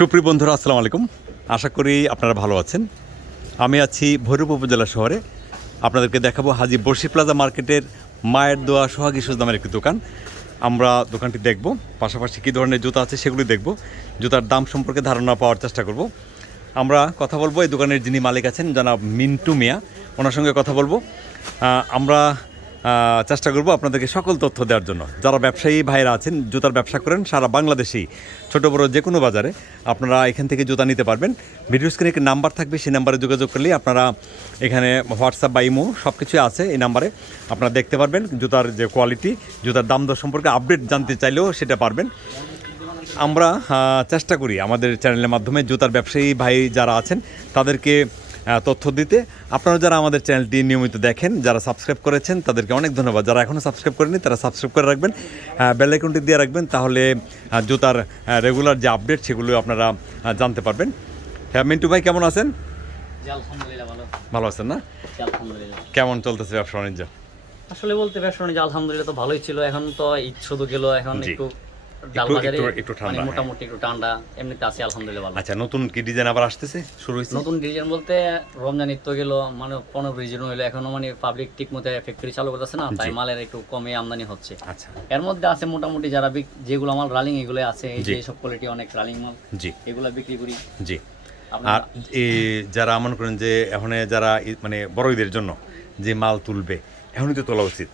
সুপ্রিয় বন্ধুরা, আসসালামু আলাইকুম। আশা করি আপনারা ভালো আছেন। আমি আছি ভৈরব উপজেলা শহরে। আপনাদেরকে দেখাবো হাজি বর্ষি প্লাজা মার্কেটের মায়ের দোয়া সোহাগী সুজ নামের একটি দোকান। আমরা দোকানটি দেখব, পাশাপাশি কী ধরনের জুতা আছে সেগুলি দেখব। জুতার দাম সম্পর্কে ধারণা পাওয়ার চেষ্টা করব। আমরা কথা বলব, এই দোকানের যিনি মালিক আছেন জানাব মিন্টু মিয়া, ওনার সঙ্গে কথা বলব। আমরা চেষ্টা করব আপনাদেরকে সকল তথ্য দেওয়ার জন্য। যারা ব্যবসায়ী ভাইরা আছেন, জুতার ব্যবসা করেন, সারা বাংলাদেশেই, ছোট বড় যে কোনো বাজারে আপনারা এখান থেকে জুতা নিতে পারবেন। ভিডিও স্ক্রিনে একটি নাম্বার থাকবে, সেই নাম্বারে যোগাযোগ করলে আপনারা এখানে হোয়াটসঅ্যাপ বা ইমো সব কিছুই আছে এই নাম্বারে। আপনারা দেখতে পারবেন জুতার যে কোয়ালিটি জুতার দাম দর সম্পর্কে আপডেট জানতে চাইলেও সেটা পারবেন। আমরা চেষ্টা করি আমাদের চ্যানেলের মাধ্যমে জুতার ব্যবসায়ী ভাই যারা আছেন, তাদেরকে তথ্য দিতে। আপনারা যারা আমাদের চ্যানেলটি নিয়মিত দেখেন যারা সাবস্ক্রাইব করেছেন তাদেরকে অনেক ধন্যবাদ। যারা এখনও সাবস্ক্রাইব করেনি তারা সাবস্ক্রাইব করে রাখবেন। বেল আইকনটি দিয়ে রাখবেন তাহলে জুতার রেগুলার যে আপডেট সেগুলো আপনারা জানতে পারবেন। হ্যাঁ মিন্টু ভাই কেমন আছেন? ভালো। ভালো আছেন না? কেমন চলতেছে ব্যবসা বাণিজ্য? আসলে বলতে ব্যবসা বাণিজ্য আলহামদুলিল্লাহ তো ভালোই ছিল। এখন তো ঈদ শুধু গেল এখন একটু একটু- ঠান্ডা, মানে হ্যাঁ। মোটামুটি একটু ঠান্ডা এমনিতে আছে আলহামদুলিল্লাহ আচ্ছা নতুন কি ডিজাইন আবার আসতেছে? শুরু হয়েছে? নতুন ডিজাইন বলতে রমজান ঈদ তো গেল মানে পনেরো এখনও মানে পাবলিক ঠিক মতো ফ্যাক্টরি চালু করতেছে না তাই মালের একটু কমে আমদানি হচ্ছে। আচ্ছা। এর মধ্যে আছে মোটামুটি যারা যেগুলো রালিং এগুলো আছে এই সব কোয়ালিটি অনেক রালিং মাল জি। এগুলো বিক্রি করি। জি। আর যারা মনে করেন যে এখন যারা মানে বড় ঈদের জন্য যে মাল তুলবে এখনই তো তোলা উচিত।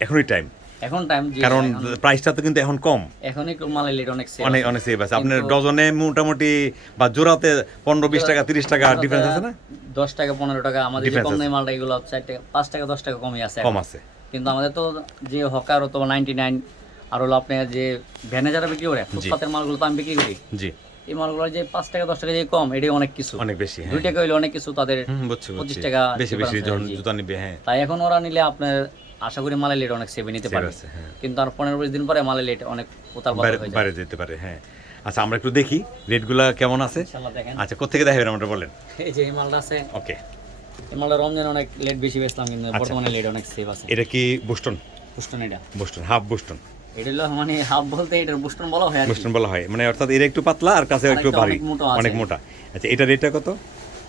এখনই টাইম এখন টাইম কারণ প্রাইসটা তো কিন্তু এখন কম। এখন একটু মালের লেট অনেক sale অনেক অনেক সেভ আছে। আপনার ডজনে মোটামুটি বা জোড়াতে পনেরো বিশ টাকা তিরিশ টাকা ডিফারেন্স আছে না? দশ টাকা পনেরো টাকা। আমাদের যে কম। দামি মালটা এগুলো চার টাকা পাঁচ টাকা দশ টাকা কমই আছে কম আছে। কিন্তু আমাদের তো যে হকার অথবা নাইনটি নাইন আর হলো আপনার যে ভ্যানে যারা বিক্রি করে ফুটপাতের মালগুলো তো আমি বিক্রি করি। জি। এই মালগুলো যে পাঁচ টাকা দশ টাকা যে কম এটাই অনেক কিছু। অনেক বেশি হ্যাঁ। দুই টাকা হইলে অনেক কিছু তাদের পঁচিশ টাকা বেশি বেশি। জুতা নিবে হ্যাঁ। তাই এখন ওরা নিলে আপনার আশা করি মালের লেট অনেক সেভে নিতে আছে, হ্যাঁ। কিন্তু আর পনেরো বিশ দিন পরে মালের লেট অনেক বাইরে যেতে পারে হ্যাঁ। আচ্ছা আমরা একটু দেখি রেটগুলা কেমন আছে? আচ্ছা কোথেকে দেখাবেন আমরা বলেন। এই যে এই মালটা আছে। ওকে। এই মালটা রমজান অনেক লেট বেশি বেচলাম কিন্তু আচ্ছা। বর্তমানে লেট অনেক সেভ আছে। এটা কি বুস্টন পুষ্টন এটা। বুস্টন হাফ বুস্টন এটা মানে হাফ বলতে এটার বুস্টন বলা হয় বুস্টন বলা হয়। মানে অর্থাৎ এর একটু পাতলা আর কাছে একটু ভারী। অনেক মোটা। আচ্ছা এটা রেটটা কত?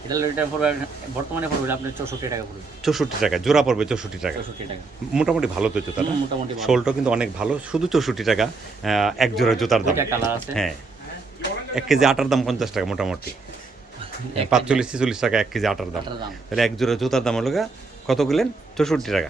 এটা রেটটা পড়বে বর্তমানে পড়বে আপনার চৌষট্টি টাকা পড়বে। চৌষট্টি টাকা জোড়া পড়বে চৌষট্টি টাকা। চৌষট্টি টাকা। মোটামুটি ভালো তো জুতাটা। মোটামুটি শোলটা কিন্তু অনেক ভালো শুধু চৌষট্টি টাকা এক জোড়া জুতার দাম। কালার আছে। হ্যাঁ। এক কেজি আটার দাম পঞ্চাশ টাকা মোটামুটি। পাঁচচল্লিশ ছেচল্লিশ টাকা এক কেজি আটার দাম। তাহলে এক জোড়া জুতার দাম হলো কত গেলেন চৌষট্টি টাকা।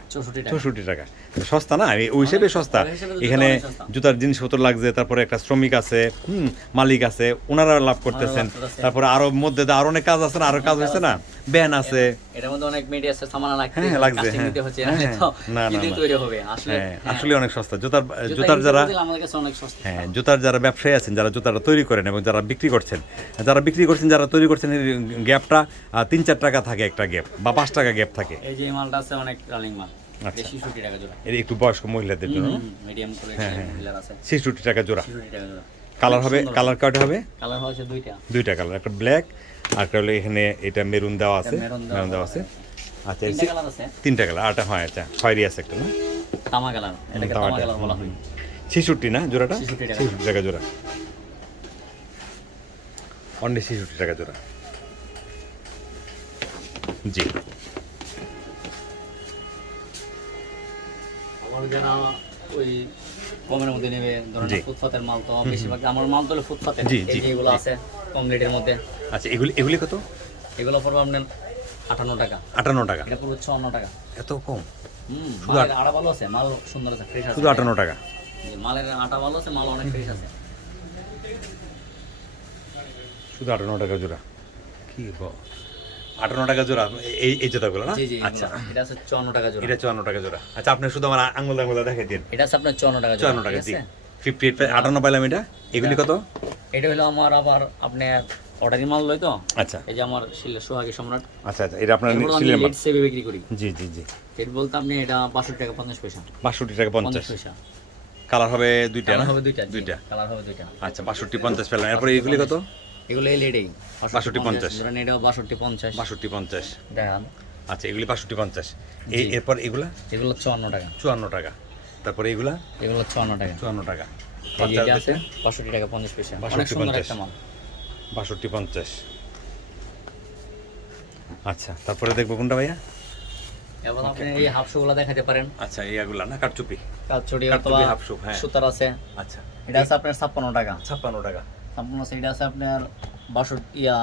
চৌষট্টি টাকা। সস্তা না? ওই হিসেবে সস্তা। এখানে। জুতার জিনিসপত্র লাগছে তারপরে একটা শ্রমিক আছে হুম মালিক আছে ওনারা লাভ করতেছেন। তারপরে আরও মধ্যে আরও অনেক কাজ আছে না? আরও কাজ হয়েছে না? ব্যান আছে। এটার মধ্যে অনেক মিডিয়া আছে সামান লাগছে। হ্যাঁ, লাগছে, কাস্টিং। দিতে হচ্ছে নাহলে তো না, না, তৈরি হবে। আসলে আসলে অনেক সস্তা। জুতার জুতার যারা হ্যাঁ জুতার যারা ব্যবসায়ী আছেন যারা জুতাটা তৈরি করেন এবং যারা বিক্রি করছেন যারা বিক্রি করছেন যারা তৈরি করছেন গ্যাপটা তিন চার টাকা থাকে একটা গ্যাপ বা পাঁচ টাকা গ্যাপ থাকে। এই যে এই মালটা আছে অনেক রানিং মাল। আচ্ছা। টাকা জোড়া। একটু বয়স্ক মহিলাদের জন্য। মিডিয়াম করে হ্যাঁ, মহিলার আছে। ছেষট্টি টাকা জোড়া। টাকা জোড়া। কালার হবে কালার কার্ড হবে? কালার হচ্ছে দুইটা। দুইটা কালার একটা ব্ল্যাক আর একটা হলো এখানে এটা মেরুন দেওয়া আছে। মেরুন দেওয়া আছে। আচ্ছা তিনটা কালার আছে। তিনটা কালার আরটা হয় আচ্ছা খয়েরি আছে একটা না? তামা কালার এটাকে তামা কালার বলা হয়। ছেষট্টি না জোড়াটা? 66 টাকা। ছেষট্টি টাকা জোড়া। অনলি ছেষট্টি টাকা জোড়া। জি। আমার যারা ওই কমের মধ্যে নেবে ধরেন ফুটপাতের মাল তো বেশিরভাগ আমার মাল তো ফুটপাতের আছে কম রেটের মধ্যে। আচ্ছা এগুলি এগুলি কত? এগুলো পড়বে আপনার আটান্ন টাকা। আটান্ন টাকা। এটা পড়বে চুয়ান্ন টাকা। এত কম? হুম আটা ভালো আছে মাল সুন্দর আছে ফ্রেশ আছে। শুধু আটান্ন টাকা। মালের আটা ভালো আছে মাল অনেক ফ্রেশ আছে। শুধু আটান্ন টাকা জোড়া। কি আটান্ন টাকা জোড়া এই এই জোড়াগুলো না? আচ্ছা। এটা আছে চুয়ান্ন টাকা জোড়া। এটা চুয়ান্ন টাকা জোড়া। আচ্ছা আপনি শুধু আমার আঙুল আঙুল দেখে দিন। এটা আছে আপনার চুয়ান্ন টাকা চুয়ান্ন টাকা জি। ফিফটি এইট আটান্ন পাইলাম এটা। এগুলি কত? এটা হলো আমার আবার আপনার অর্ডারি মাল লই তো? আচ্ছা। এই যে আমার শিলে সোহাগী সম্রাট। আচ্ছা আচ্ছা এটা আপনার সিলের মাল। লেট বিক্রি করি। জি জি জি। রেট বলতে আপনি এটা বাষট্টি টাকা পঞ্চাশ পয়সা। বাষট্টি টাকা পঞ্চাশ। পঞ্চাশ পয়সা। কালার হবে দুইটা না? হবে দুইটা দুইটা। কালার হবে দুইটা। আচ্ছা বাষট্টি পঞ্চাশ পেলাম। এরপরে এগুলি কত? এগুলো লেডেই। 62, 50 ধরেন এটাও বাষট্টি পঞ্চাশ। বাষট্টি পঞ্চাশ। দেখান। আচ্ছা এগুলি বাষট্টি পঞ্চাশ। এই এরপর এগুলা? এগুলো চুয়ান্ন টাকা। চুয়ান্ন টাকা। তারপরে এগুলা? এগুলো চুয়ান্ন টাকা। চুয়ান্ন টাকা। আছে বাষট্টি টাকা পঞ্চাশ পয়সা। অনেক 62, 50 একটা মাল। বাষট্টি পঞ্চাশ। আচ্ছা তারপরে দেখব কোনটা ভাইয়া? এবং আপনি এই হাফগুলা দেখাতে পারেন। আচ্ছা এইগুলা না কাঠচুপি। অথবা half হ্যাঁ। সুতার আছে। আচ্ছা। এটা আছে আপনার ছাপ্পান্ন টাকা। ছাপ্পান্ন টাকা। আছে এটা আছে আপনার বাষট্টি ইয়া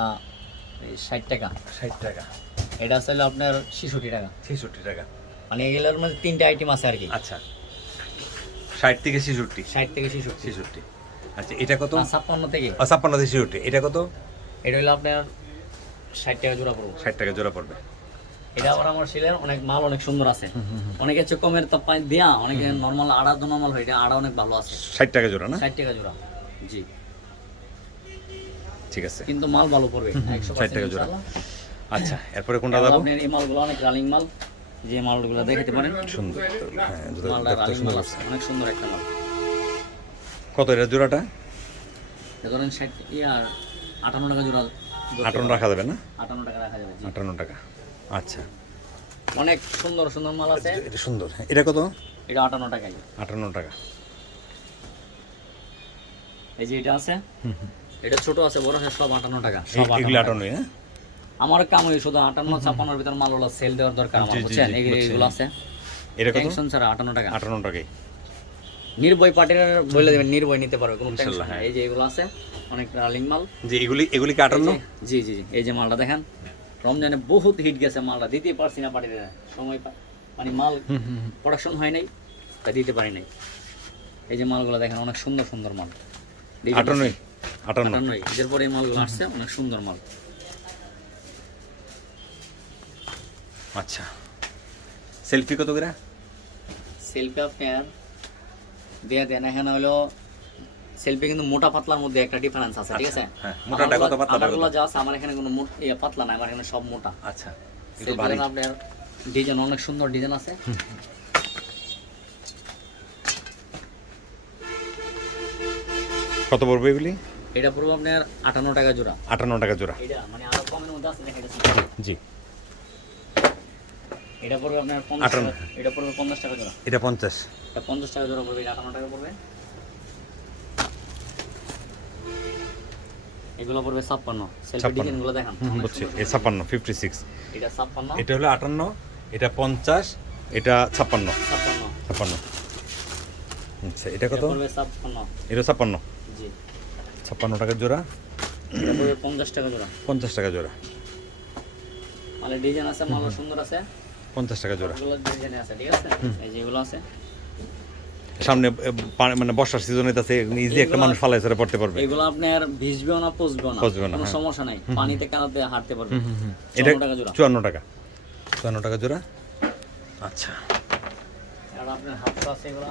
ষাট টাকা। ষাট টাকা। এটা আছে আপনার ছেষট্টি টাকা। ছেষট্টি টাকা। মানে এগুলোর মধ্যে তিনটে আইটেম আছে আর কি আচ্ছা। ষাট থেকে ছেষট্টি। ষাট থেকে ছেষট্টি। ছেষট্টি। আচ্ছা এটা কত? ছাপ্পান্ন থেকে। ছাপ্পান্ন থেকে ছেষট্টি। এটা কত? এটা হলো আপনার ষাট টাকা জোড়া পড়ব। ষাট টাকা জোড়া পড়বে। এটা আবার আমার শিলের অনেক মাল অনেক সুন্দর আছে। অনেকে হচ্ছে কমের তাপায় দেয়া অনেকে নর্মাল আড়া তো নর্মাল হয় এটা আড়া অনেক ভালো আছে। ষাট টাকা জোড়া না? ষাট টাকা জোড়া। জি। ঠিক আছে। কিন্তু মাল ভালো পড়বে একশো 60 টাকা জোড়া। আচ্ছা এরপরে কোনটা যাব আপনার এই মালগুলো অনেক রানিং মাল যে মালগুলো দেখাতে পারেন। সুন্দর হ্যাঁ জোড়া দেখতে সুন্দর। অনেক সুন্দর একটা মাল। কত এটা জোড়াটা? ধরেন ষাট ইয়ার আটান্ন টাকা জোড়া আটান্ন রাখা যাবে না? আটান্ন টাকা রাখা যাবে জি। আটান্ন টাকা। আচ্ছা। অনেক সুন্দর সুন্দর মাল আছে। এটা সুন্দর হ্যাঁ, এটা কত? এটা আটান্ন টাকাই আটান্ন টাকা। এই যে এটা আছে। এটা ছোট আছে বড় আছে সব আটান্ন টাকা। সব আটান্ন হ্যাঁ? আমার কাম ওই শুধু আটান্ন ছাপ্পান্নর ভিতর মাল ওলা সেল দেওয়ার দরকার আমার জি, জি, বুঝছেন? জি, এগুলো- আছে। এটা কত? টেনশন ছাড়া আটান্ন টাকা। আটান্ন টাকাই। নির্ভয় পার্টির বলে দেবেন নির্ভয় নিতে পারবে কোনো টেনশন নাই। হ্যাঁ। এই যে এগুলো আছে অনেক রালিং মাল। যে এগুলি এগুলি কি আটান্ন? জি জি জি এই যে মালটা দেখেন। রমজানে বহুত হিট গেছে মালটা দিতে পারছি না পার্টির। সময় মানে মাল প্রোডাকশন হয় নাই তা দিতে পারি নাই। এই যে মালগুলো দেখেন অনেক সুন্দর সুন্দর মাল। আটান্নই। আটান্ন। এর পরে এই মালগুলো আসছে অনেক সুন্দর মাল। আচ্ছা। সেলফি কত করে? সেলফি আপনার দেয়া দেন এখানে হলো সেলফি কিন্তু মোটা পাতলার মধ্যে একটা ডিফারেন্স আছে ঠিক আছে? হ্যাঁ, মোটাটা কত, পাতলাটা কত? আমারগুলো যা আছে আমার এখানে কোনো ইয়ে পাতলা না আমার এখানে সব মোটা। আচ্ছা আপনার ডিজাইন অনেক সুন্দর ডিজাইন আছে। কত পড়বে এগুলি? এটা পড়বে আপনার আটান্ন টাকা জোড়া। আটান্ন টাকা জোড়া। এটা মানে আরও কমের মধ্যে আছে দেখা যাচ্ছে জি। এটা পড়বে আপনার পঞ্চাশ আটান্ন। এটা পড়বে পঞ্চাশ টাকা জোড়া। এটা পঞ্চাশ। এটা পঞ্চাশ টাকা জোড়া পড়বে এটা আটান্ন টাকা পড়বে। এগুলো পড়বে ছাপ্পান্ন। সেলফি ছাপ্পান্ন। ডিজাইনগুলো দেখান। হুম, বুঝছি। সুন্দর ছাপ্পান্ন ফিফটি সিক্স এটা ছাপ্পান্ন। এটা হলো আটান্ন এটা পঞ্চাশ এটা ছাপ্পান্ন। ছাপ্পান্ন। ছাপ্পান্ন। আচ্ছা এটা কত? এটা ছাপ্পান্ন। জি। ছাপ্পান্ন টাকার জোড়া পঞ্চাশ টাকা জোড়া। পঞ্চাশ টাকা জোড়া। মানে ডিজাইন আছে মাল সুন্দর আছে। পঞ্চাশ টাকা জোড়া। ডিজাইন আছে ঠিক আছে? এই যেগুলো আছে। সামনে মানে বর্ষার সিজনে আছে ইজি একটা মানুষ ফালাই ছেড়ে পড়তে পারবে। এগুলো আপনার ভিজবেও না পচবেও না। পচবেও না, কোনো হ্যাঁ। সমস্যা নাই। পানিতে কালাতে হাঁটতে পারবে। এটা চুয়ান্ন টাকা জোড়া। চুয়ান্ন টাকা। টাকা জোড়া। আচ্ছা। আর আপনার হাফশো আছে এগুলো।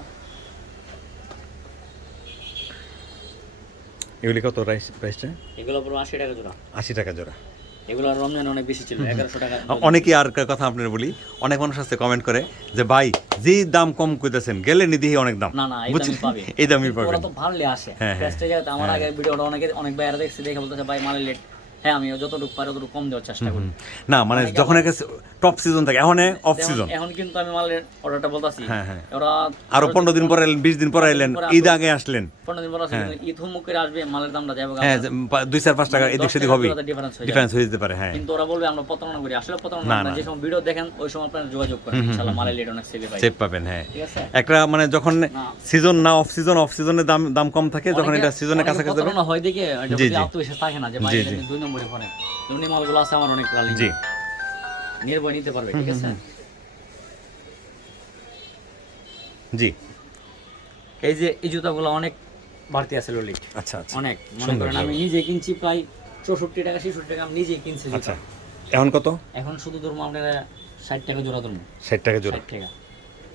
এগুলি কত রাইস প্রাইসটা? এগুলো পুরো আশি টাকা জোড়া। আশি টাকা জোড়া। এগুলো রমজান অনেক বেশি ছিল এগারোশো টাকা অনেকেই আর কথা আপনার বলি অনেক মানুষ আছে কমেন্ট করে যে ভাই যে দাম কম কইতেছেন গেলে নিদিহি অনেক দাম। না না এই? দামই পাবে। তো ভাললে আসে। হ্যাঁ, হ্যাঁ। আমার আগে ভিডিওটা অনেকে অনেক বাইরে দেখছি দেখে বলতেছে ভাই মালের লেট। হ্যাঁ আমি যতটুকু পারি ততটুকু কম দেওয়ার চেষ্টা করি। না মানে যখন একটা টপ সিজন থাকে। এখন অফ সিজন এখন কিন্তু আমি মালের অর্ডারটা বলতাছি। হ্যাঁ, হ্যাঁ। ওরা আরও পনেরো দিন পরে এলেন বিশ দিন পরে এলেন ঈদ আগে আসলেন। পনেরো দিন পর আছে কিন্তু ঈদ হুমুক করে আসবে মালের দামটা যাবে হ্যাঁ দুই চার পাঁচ টাকা এদিক সেদিক হবে হয়ে। ডিফারেন্স হয়ে যেতে পারে হ্যাঁ। কিন্তু ওরা বলবে আমরা প্রতারণা করি। আসলে প্রতারণা না, না না। যে সময় ভিডিও দেখেন ওই সময় আপনারা যোগাযোগ করেন। ইনশাআল্লাহ মালের লেট অনেক সেভে পাই চেপ পাবেন হ্যাঁ। একটা মানে যখন সিজন না অফ সিজন অফ সিজনে দাম দাম কম থাকে যখন এটা সিজনের কাছাকাছি যাবে প্রতারণা হয় দেখে আত্মবিশ্বাস থাকে না যে ভাই। দুই নম্বরে পড়ে এমনি মালগুলো আছে আমার অনেক জি। নির্ভয় নিতে পারবে ঠিক আছে? জি। এই যে এই জুতাগুলো অনেক বাড়তি আছে ললিট আচ্ছা আচ্ছা। অনেক। মনে করেন আমি নিজে কিনছি প্রায় চৌষট্টি টাকা ছেষট্টি টাকা আমি নিজেই কিনছি আচ্ছা। এখন কত? এখন শুধু ধরবো আপনারা ষাট টাকা জোড়া ধরবো। ষাট টাকা জোড়া। ষাট টাকা।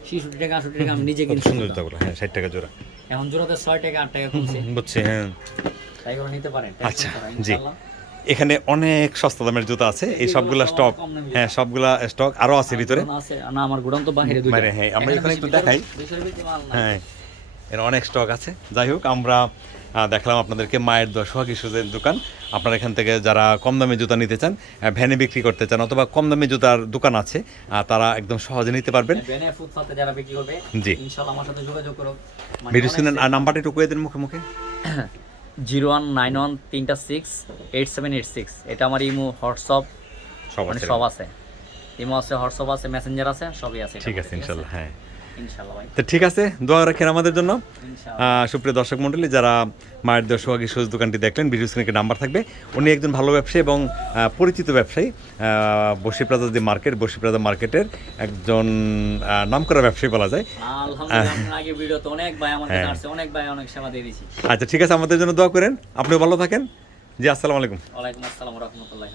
ছেষট্টি টাকা আষট্টি টাকা আমি নিজে কিনছি সুন্দর জুতাগুলো। হ্যাঁ ষাট টাকা জোড়া। এখন জোড়াতে ছয় টাকা আট টাকা কমছে। বুঝছি হ্যাঁ। তাই করে নিতে পারেন আচ্ছা, জি। এখানে অনেক সস্তা দামের জুতা আছে। এই সবগুলা স্টক হ্যাঁ সবগুলা স্টক আরও আছে ভিতরে। না আমার গোডাউন তো বাইরে বাইরে, হ্যাঁ, আমরা এখানে একটু দেখাই। হ্যাঁ এর অনেক স্টক আছে। যাই হোক আমরা দেখালাম আপনাদেরকে মায়ের দোয়া সোহাগী সুজের দোকান। আপনারা এখান থেকে যারা কম দামে জুতা নিতে চান ভ্যানে বিক্রি করতে চান অথবা কম দামে জুতার দোকান আছে তারা একদম সহজে নিতে পারবেন। করবে জি। করো। মানে ভিডিও আর নাম্বারটা একটু কয়ে দেন মুখে মুখে। জিরো ওয়ান নাইন ওয়ান তিনটা six eight seven eight six. এটা আমার ইমো হোয়াটসঅ্যাপ সব মানে আছে সব আছে। ইমো আছে হোয়াটসঅ্যাপ আছে মেসেঞ্জার আছে সবই আছে ঠিক আছে? ইনশাল্লাহ হ্যাঁ। তো ঠিক আছে দোয়া রাখেন আমাদের জন্য। সুপ্রিয় দর্শক মণ্ডলী যারা মায়ের দেওয়া সোহাগী সুজ দোকানটি দেখলেন ভিডিও স্ক্রিনে নাম্বার থাকবে উনি একজন ভালো ব্যবসায়ী এবং পরিচিত ব্যবসায়ী। বসি প্লাজা যে মার্কেট বসি প্লাজা মার্কেটের একজন আহ, নামকরা ব্যবসায়ী বলা যায়। হ্যাঁ। আচ্ছা ঠিক আছে আমাদের জন্য দোয়া করেন। আপনিও ভালো থাকেন। জি আসসালামু আলাইকুম। ওয়ালাইকুম আসসালাম রহমতুল্লাহ